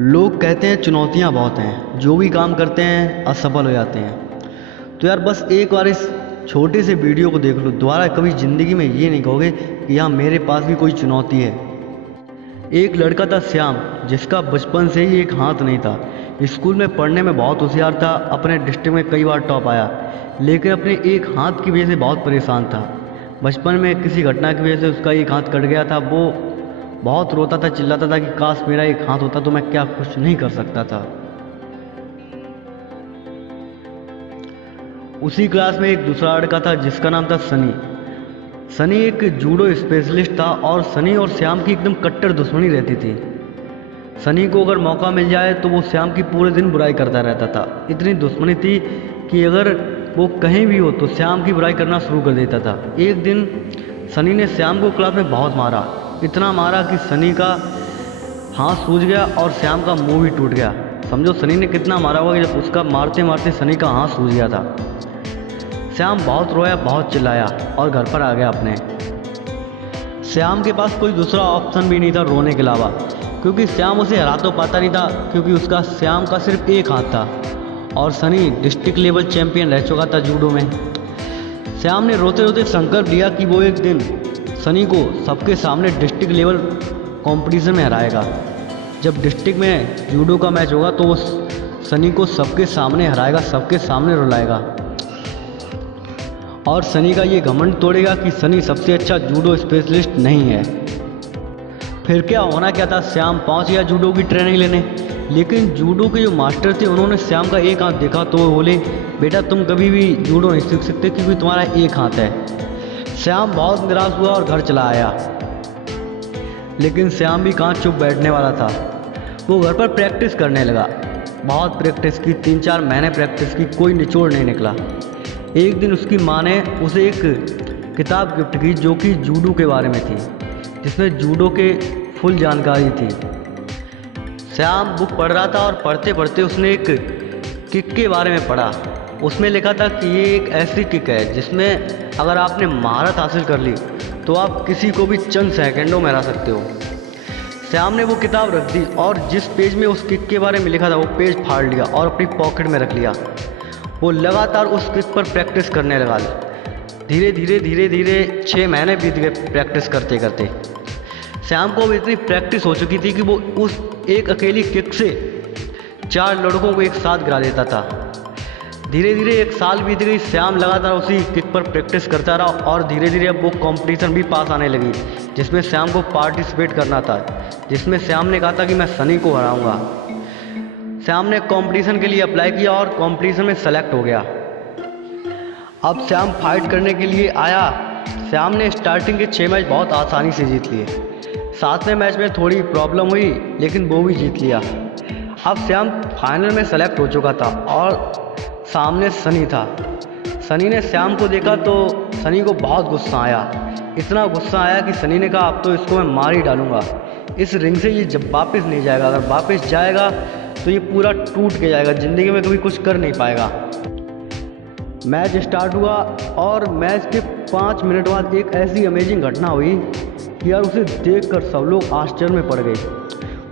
लोग कहते हैं चुनौतियाँ बहुत हैं, जो भी काम करते हैं असफल हो जाते हैं। तो यार बस एक बार इस छोटे से वीडियो को देख लो, दोबारा कभी ज़िंदगी में ये नहीं कहोगे कि हाँ मेरे पास भी कोई चुनौती है। एक लड़का था श्याम, जिसका बचपन से ही एक हाथ नहीं था। स्कूल में पढ़ने में बहुत होशियार था, अपने डिस्ट्रिक्ट में कई बार टॉप आया, लेकिन अपने एक हाथ की वजह से बहुत परेशान था। बचपन में किसी घटना की वजह से उसका एक हाथ कट गया था। वो बहुत रोता था, चिल्लाता था कि काश मेरा एक हाथ होता तो मैं क्या कुछ नहीं कर सकता था। उसी क्लास में एक दूसरा लड़का था जिसका नाम था सनी। सनी एक जूडो स्पेशलिस्ट था और सनी और श्याम की एकदम कट्टर दुश्मनी रहती थी। सनी को अगर मौका मिल जाए तो वो श्याम की पूरे दिन बुराई करता रहता था। इतनी दुश्मनी थी कि अगर वो कहीं भी हो तो श्याम की बुराई करना शुरू कर देता था। एक दिन सनी ने श्याम को क्लास में बहुत मारा, इतना मारा कि सनी का हाथ सूज गया और श्याम का मुंह भी टूट गया। समझो सनी ने कितना मारा होगा कि जब उसका मारते मारते सनी का हाथ सूज गया था। श्याम बहुत रोया, बहुत चिल्लाया और घर पर आ गया अपने। श्याम के पास कोई दूसरा ऑप्शन भी नहीं था रोने के अलावा, क्योंकि श्याम उसे हरा तो पाता नहीं था, क्योंकि उसका श्याम का सिर्फ एक हाथ था और सनी डिस्ट्रिक्ट लेवल चैंपियन रह चुका था जूडो में। श्याम ने रोते रोते संकल्प लिया कि वो एक दिन सनी को सबके सामने डिस्ट्रिक्ट लेवल कंपटीशन में हराएगा। जब डिस्ट्रिक्ट में जूडो का मैच होगा तो वो सनी को सबके सामने हराएगा, सबके सामने रुलाएगा और सनी का ये घमंड तोड़ेगा कि सनी सबसे अच्छा जूडो स्पेशलिस्ट नहीं है। फिर क्या होना क्या था, श्याम पहुंच गया जूडो की ट्रेनिंग लेने। लेकिन जूडो के जो मास्टर थे उन्होंने श्याम का एक हाथ देखा तो वो बोले, बेटा तुम कभी भी जूडो नहीं सीख सकते क्योंकि तुम्हारा एक हाथ है। श्याम बहुत निराश हुआ और घर चला आया। लेकिन श्याम भी कहाँ चुप बैठने वाला था। वो घर पर प्रैक्टिस करने लगा, बहुत प्रैक्टिस की, 3-4 महीने प्रैक्टिस की, कोई निचोड़ नहीं निकला। एक दिन उसकी माँ ने उसे एक किताब गिफ्ट की जो कि जूडो के बारे में थी, जिसमें जूडो के फुल जानकारी थी। श्याम बुक पढ़ रहा था और पढ़ते पढ़ते उसने एक किक के बारे में पढ़ा। उसमें लिखा था कि ये एक ऐसी किक है जिसमें अगर आपने महारत हासिल कर ली तो आप किसी को भी चंद सेकंडों में हरा सकते हो। श्याम ने वो किताब रख दी और जिस पेज में उस किक के बारे में लिखा था वो पेज फाड़ लिया और अपनी पॉकेट में रख लिया। वो लगातार उस किक पर प्रैक्टिस करने लगा। धीरे धीरे 6 महीने बीत गए प्रैक्टिस करते करते। श्याम को अब इतनी प्रैक्टिस हो चुकी थी कि वो उस एक अकेली किक से 4 लड़कों को एक साथ गिरा देता था। धीरे धीरे 1 साल बीत गई। श्याम लगातार उसी किक पर प्रैक्टिस करता रहा और धीरे धीरे अब वो कंपटीशन भी पास आने लगी, जिसमें श्याम को पार्टिसिपेट करना था, जिसमें श्याम ने कहा था कि मैं सनी को हराऊंगा। श्याम ने कंपटीशन के लिए अप्लाई किया और कंपटीशन में सेलेक्ट हो गया। अब श्याम फाइट करने के लिए आया। श्याम ने स्टार्टिंग के 6 मैच बहुत आसानी से जीत लिए। 7वें मैच में थोड़ी प्रॉब्लम हुई लेकिन वो भी जीत लिया। अब श्याम फाइनल में सेलेक्ट हो चुका था और सामने सनी था। सनी ने श्याम को देखा तो सनी को बहुत गुस्सा आया। इतना गुस्सा आया कि सनी ने कहा अब तो इसको मैं मार ही डालूंगा। इस रिंग से ये जब वापस नहीं जाएगा, अगर वापस जाएगा तो ये पूरा टूट के जाएगा, ज़िंदगी में कभी कुछ कर नहीं पाएगा। मैच स्टार्ट हुआ और मैच के 5 मिनट बाद एक ऐसी अमेजिंग घटना हुई कि यार उसे देखकर सब लोग आश्चर्य में पड़ गए।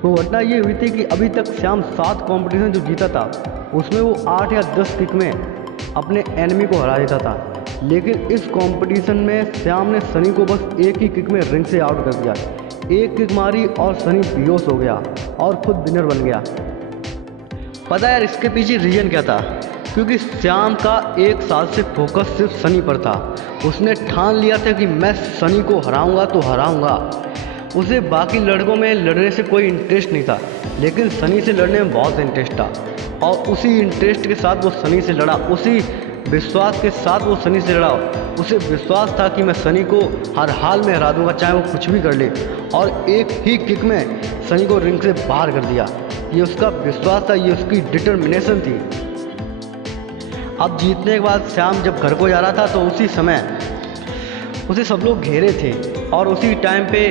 वो घटना ये हुई थी कि अभी तक श्याम 7 कंपटीशन जो जीता था उसमें वो 8 या 10 किक में अपने एनिमी को हरा देता था। लेकिन इस कंपटीशन में श्याम ने सनी को बस एक ही किक में रिंग से आउट कर दिया। एक किक मारी और सनी बेहोश हो गया और खुद विनर बन गया। पता यार इसके पीछे रीज़न क्या था? क्योंकि श्याम का 1 साल से फोकस सिर्फ सनी पर था। उसने ठान लिया था कि मैं सनी को हराऊंगा तो हराऊंगा। उसे बाकी लड़कों में लड़ने से कोई इंटरेस्ट नहीं था, लेकिन सनी से लड़ने में बहुत इंटरेस्ट था और उसी इंटरेस्ट के साथ वो सनी से लड़ा, उसी विश्वास के साथ वो सनी से लड़ा। उसे विश्वास था कि मैं सनी को हर हाल में हरा दूंगा, चाहे वो कुछ भी कर ले, और एक ही किक में सनी को रिंग से बाहर कर दिया। ये उसका विश्वास था, ये उसकी डिटर्मिनेशन थी। अब जीतने के बाद श्याम जब घर को जा रहा था तो उसी समय उसे सब लोग घेरे थे और उसी टाइम पे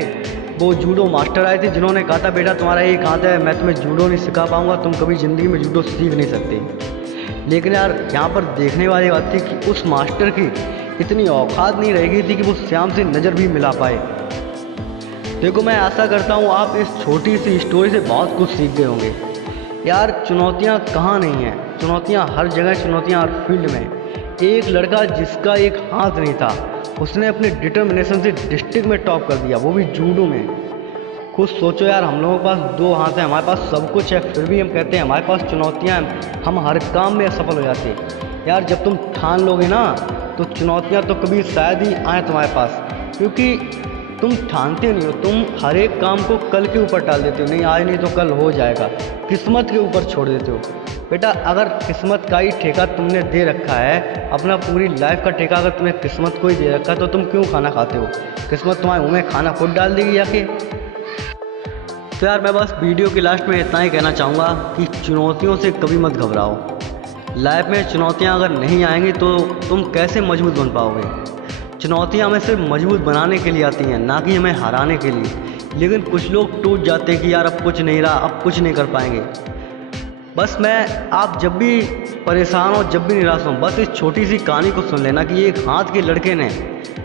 वो जूडो मास्टर आए थे जिन्होंने कहा था बेटा तुम्हारा एक हाथ है, मैं तुम्हें जूडो नहीं सिखा पाऊंगा, तुम कभी ज़िंदगी में जूडो सीख नहीं सकते। लेकिन यार यहाँ पर देखने वाली बात थी कि उस मास्टर की इतनी औकात नहीं रह गई थी कि वो श्याम से नज़र भी मिला पाए। देखो, मैं आशा करता हूँ आप इस छोटी सी स्टोरी से बहुत कुछ सीख गए होंगे। यार, चुनौतियाँ कहाँ नहीं हैं, चुनौतियाँ हर जगह, चुनौतियाँ हर फील्ड में। एक लड़का जिसका एक हाथ नहीं था, उसने अपने डिटर्मिनेशन से डिस्ट्रिक्ट में टॉप कर दिया, वो भी जूडो में। खुद सोचो यार, हम लोगों के पास 2 हाथ हैं, हमारे पास सब कुछ है, फिर भी हम कहते हैं हमारे पास चुनौतियाँ हैं, हम हर काम में असफल हो जाते हैं। यार, जब तुम ठान लोगे ना, तो चुनौतियाँ तो कभी शायद ही आए तुम्हारे पास, क्योंकि तुम ठानते नहीं हो, तुम हर एक काम को कल के ऊपर टाल देते हो। नहीं, आज नहीं तो कल हो जाएगा, किस्मत के ऊपर छोड़ देते हो। बेटा, अगर किस्मत का ही ठेका तुमने दे रखा है, अपना पूरी लाइफ का ठेका अगर तुमने किस्मत को ही दे रखा है, तो तुम क्यों खाना खाते हो? किस्मत तुम्हारे मुँह में खाना खुद डाल देगी जाके। तो यार, मैं बस वीडियो के लास्ट में इतना ही कहना चाहूँगा कि चुनौतियों से कभी मत घबराओ। लाइफ में चुनौतियाँ अगर नहीं आएंगी तो तुम कैसे मजबूत बन पाओगे? चुनौतियाँ हमें सिर्फ मजबूत बनाने के लिए आती हैं, ना कि हमें हराने के लिए। लेकिन कुछ लोग टूट जाते हैं कि यार अब कुछ नहीं रहा, अब कुछ नहीं कर पाएंगे। बस आप जब भी परेशान हो, जब भी निराश हो, बस इस छोटी सी कहानी को सुन लेना कि एक हाथ के लड़के ने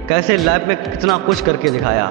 कैसे लाइफ में कितना कुछ करके दिखाया।